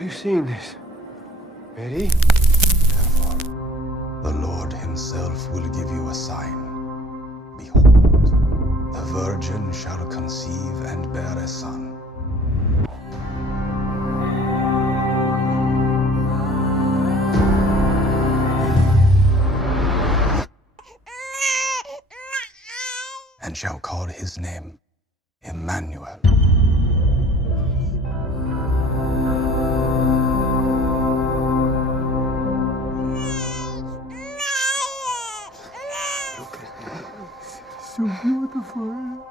Have you seen this? Mary? Therefore, the Lord himself will give you a sign. Behold, the virgin shall conceive and bear a son. And shall call his name Emmanuel. So beautiful.